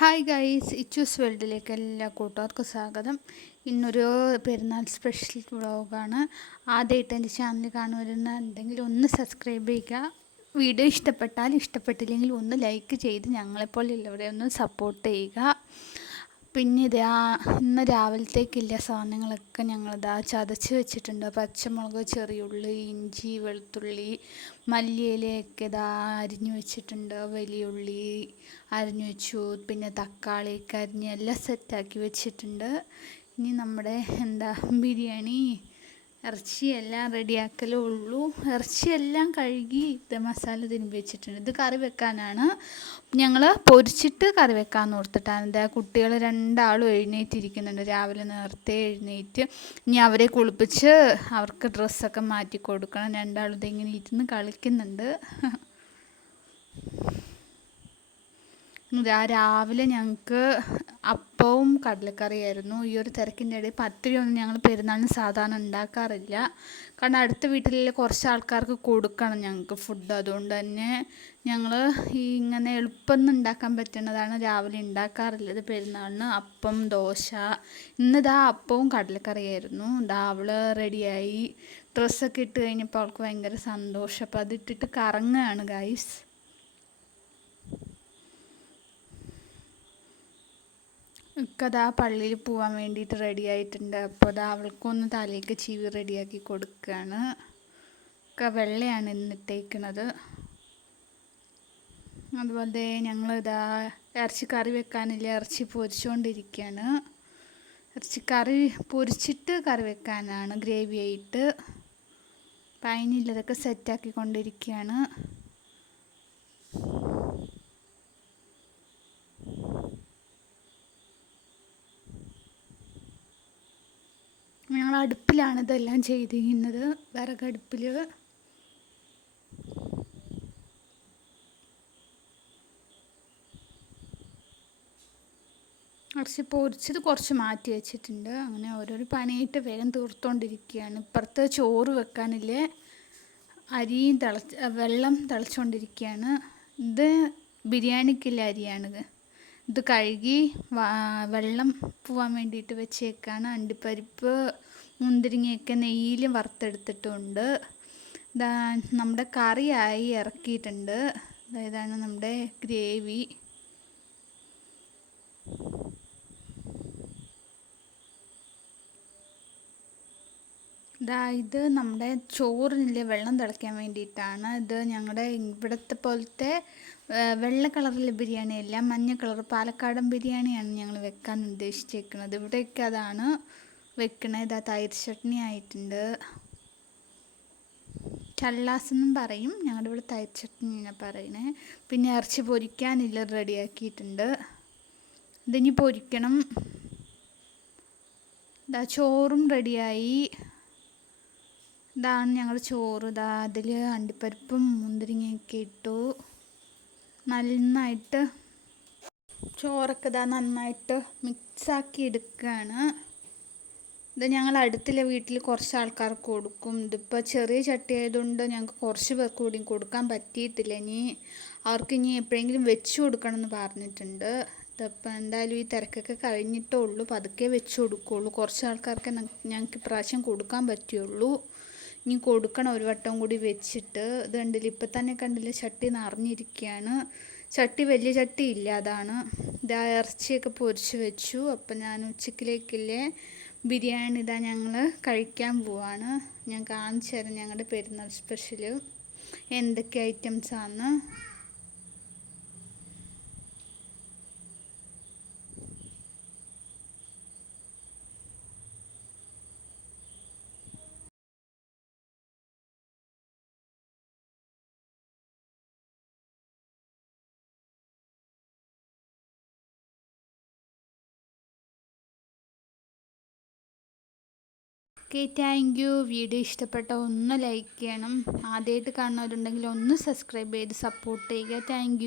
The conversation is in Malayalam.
ഹായ് ഗൈസ് ഇച്ചൂസ് വേൾഡിലേക്ക് എല്ലാ കൂട്ടുകാർക്കും സ്വാഗതം. ഇന്നൊരു പെരുന്നാൾ സ്പെഷ്യൽ വ്ളോഗാണ് ആദ്യമായിട്ട് എന്റെ ചാനൽ എന്തെങ്കിലും ഒന്ന് സബ്സ്ക്രൈബ് ചെയ്യുക. വീഡിയോ ഇഷ്ടപ്പെട്ടാൽ ഇഷ്ടപ്പെട്ടില്ലെങ്കിൽ ഒന്ന് ലൈക്ക് ചെയ്ത് ഞങ്ങളെപ്പോലുള്ളവരെ ഒന്ന് സപ്പോർട്ട് ചെയ്യുക. പിന്നെ ഇത് ഇന്ന് രാവിലത്തേക്കില്ല സാധനങ്ങളൊക്കെ ഞങ്ങളിതാ ചതച്ച് വെച്ചിട്ടുണ്ട്. പച്ചമുളക് ചെറിയുള്ളി ഇഞ്ചി വെളുത്തുള്ളി മല്ലിയിലയൊക്കെ ഇതാ അരിഞ്ഞു വെച്ചിട്ടുണ്ട്. വലിയ ഉള്ളി അരിഞ്ഞു വെച്ചു. പിന്നെ തക്കാളി അരിഞ്ഞ് എല്ലാം സെറ്റാക്കി വെച്ചിട്ടുണ്ട്. ഇനി നമ്മുടെ എന്താ ബിരിയാണി ഇറച്ചിയെല്ലാം റെഡിയാക്കലേ ഉള്ളൂ. ഇറച്ചിയെല്ലാം കഴുകി ഇത് മസാല തിരുമ്പി വെച്ചിട്ടുണ്ട് ഇത് കറി വെക്കാനാണ്. ഞങ്ങൾ പൊരിച്ചിട്ട് കറി വെക്കാമെന്ന് ഓർത്തിട്ടാണ്. എന്താ കുട്ടികൾ രണ്ടാളും എഴുന്നേറ്റിരിക്കുന്നുണ്ട്. രാവിലെ നേരത്തെ എഴുന്നേറ്റ് ഇനി അവരെ കുളിപ്പിച്ച് അവർക്ക് ഡ്രസ്സൊക്കെ മാറ്റി കൊടുക്കണം. രണ്ടാളും ഇതിങ്ങനെ ഇരുന്ന് കളിക്കുന്നുണ്ട്. രാവിലെ ഞങ്ങൾക്ക് അപ്പവും കടലക്കറിയായിരുന്നു. ഈ ഒരു തിരക്കിന്റെ ഇടയിൽ പത്തിരി ഒന്നും ഞങ്ങൾ പെരുന്നാളിന് സാധാരണ ഉണ്ടാക്കാറില്ല. കാരണം അടുത്ത വീട്ടിലെ കുറച്ച് ആൾക്കാർക്ക് കൊടുക്കണം ഞങ്ങൾക്ക് ഫുഡ് അതുകൊണ്ട് തന്നെ ഞങ്ങൾ ഈ ഇങ്ങനെ എളുപ്പം ഉണ്ടാക്കാൻ പറ്റുന്നതാണ് രാവിലെ ഉണ്ടാക്കാറുള്ളത് പെരുന്നാളിന്. അപ്പം ദോശ. ഇന്ന് ഇതാ അപ്പവും കടലക്കറിയായിരുന്നു. രാവിലെ റെഡിയായി. ഡ്രസ്സൊക്കെ ഇട്ട് കഴിഞ്ഞപ്പോൾ അവൾക്ക് ഭയങ്കര സന്തോഷം. അപ്പോൾ അതിട്ടിട്ട് കറങ്ങുകയാണ് ഗൈസ് ഇക്കതാ പള്ളിയിൽ പോകാൻ വേണ്ടിയിട്ട് റെഡി ആയിട്ടുണ്ട്. അപ്പോൾ അതാ അവൾക്കൊന്ന് തലയ്ക്ക് ചീവി റെഡിയാക്കി കൊടുക്കുകയാണ് ഒക്കെ വെള്ളയാണ് ഇന്നിട്ടേക്കുന്നത് അതുപോലെ ഞങ്ങൾ ഇതാ ഇറച്ചി കറി വെക്കാനില്ല ഇറച്ചി പൊരിച്ചുകൊണ്ടിരിക്കുകയാണ് ഇറച്ചി കറി പൊരിച്ചിട്ട് കറി വെക്കാനാണ് ഗ്രേവി ആയിട്ട്. അപ്പം അതിനുള്ളതൊക്കെ സെറ്റാക്കിക്കൊണ്ടിരിക്കുകയാണ് ഞങ്ങൾ അടുപ്പിലാണ് ഇതെല്ലാം ചെയ്തിരിക്കുന്നത്. വിറകടുപ്പിൽ കുറച്ച് പൊരിച്ചത് കുറച്ച് മാറ്റി വെച്ചിട്ടുണ്ട്. അങ്ങനെ ഓരോരോ പണിയായിട്ട് വേഗം തീർത്തുകൊണ്ടിരിക്കുകയാണ് ഇപ്പുറത്ത് ചോറ് വെക്കാനില്ലേ? അരിയും തിളച്ച് വെള്ളം തിളച്ചുകൊണ്ടിരിക്കുകയാണ് ഇത് ബിരിയാണിക്കുള്ള അരിയാണിത്. ഇത് കഴുകി വെള്ളം പോവാൻ വേണ്ടിയിട്ട് വെച്ചേക്കാണ്. അണ്ടിപ്പരിപ്പ് മുന്തിരിങ്ങയൊക്കെ നെയ്യിൽ വറുത്തെടുത്തിട്ടുണ്ട്. ഇതാ നമ്മുടെ കറിയായി ഇറക്കിയിട്ടുണ്ട്. ഇതാണ് നമ്മുടെ ഗ്രേവി. ഇതാ ഇത് നമ്മുടെ ചോറിനില്ലേ വെള്ളം തിളയ്ക്കാൻ വേണ്ടിയിട്ടാണ്. ഇത് ഞങ്ങളുടെ ഇവിടുത്തെ പോലത്തെ വെള്ള കളറിലെ ബിരിയാണി അല്ല മഞ്ഞ കളർ പാലക്കാടൻ ബിരിയാണിയാണ് ഞങ്ങൾ വെക്കാൻ ഉദ്ദേശിച്ചേക്കുന്നത് ഇവിടെയൊക്കെ അതാണ്. വെക്കണത് ഇതാ തൈര് ചട്നി ആയിട്ടുണ്ട്. ചല്ലാസ് എന്നും പറയും. ഞങ്ങളുടെ ഇവിടെ തൈര് ചട്നിയാണ് പറയണേ. പിന്നെ ഇറച്ചി പൊരിക്കാനില്ല റെഡിയാക്കിയിട്ടുണ്ട്. ഇതിനി പൊരിക്കണം. ഇതാ ചോറും റെഡിയായി. ഇതാണ് ഞങ്ങളുടെ ചോറ്. ഇതാ അതിൽ അണ്ടിപ്പരിപ്പും മുന്തിരിങ്ങയൊക്കെ ഇട്ടു. നന്നായിട്ട് ചോറൊക്കെ ഇതാ നന്നായിട്ട് മിക്സാക്കി എടുക്കുകയാണ് ഇത് ഞങ്ങൾ അടുത്തുള്ള വീട്ടിൽ കുറച്ച് ആൾക്കാർക്ക് കൊടുക്കും. ഇതിപ്പോൾ ചെറിയ ചട്ടി ആയതുകൊണ്ട് ഞങ്ങൾക്ക് കുറച്ച് പേർക്ക് കൂടി കൊടുക്കാൻ പറ്റിയിട്ടില്ല. ഇനി അവർക്ക് ഇനി എപ്പോഴെങ്കിലും വെച്ച് കൊടുക്കണം എന്ന് പറഞ്ഞിട്ടുണ്ട്. ഇതിപ്പോൾ എന്തായാലും ഈ തിരക്കൊക്കെ കഴിഞ്ഞിട്ടേ ഉള്ളൂ. പതുക്കെ വെച്ച് കൊടുക്കുകയുള്ളൂ കുറച്ച് ആൾക്കാർക്ക് ഞങ്ങൾക്ക് ഇപ്രാവശ്യം കൊടുക്കാൻ പറ്റുള്ളൂ. ഇനി കൊടുക്കണം ഒരു വട്ടം കൂടി വെച്ചിട്ട്. ഇത് കണ്ടില്ല ഇപ്പം തന്നെ കണ്ടില്ല ചട്ടി നിറഞ്ഞിരിക്കുകയാണ് ചട്ടി വലിയ ചട്ടി ഇല്ല അതാണ്. ഇത് ഇറച്ചിയൊക്കെ പൊരിച്ച് വെച്ചു. അപ്പം ഞാൻ ഉച്ചക്കിലേക്കില്ലേ ബിരിയാണി ഇതാ ഞങ്ങൾ കഴിക്കാൻ പോവാണ്. ഞാൻ കാണിച്ചു തരാം ഞങ്ങളുടെ പെരുന്നാൾ സ്പെഷ്യൽ എന്തൊക്കെ ഐറ്റംസാണ് ഓക്കെ താങ്ക് യു വീഡിയോ ഇഷ്ടപ്പെട്ട ഒന്ന് ലൈക്ക് ചെയ്യണം. ആദ്യമായിട്ട് കാണുന്നവരുണ്ടെങ്കിൽ ഒന്ന് സബ്സ്ക്രൈബ് ചെയ്ത് സപ്പോർട്ട് ചെയ്യുക. താങ്ക്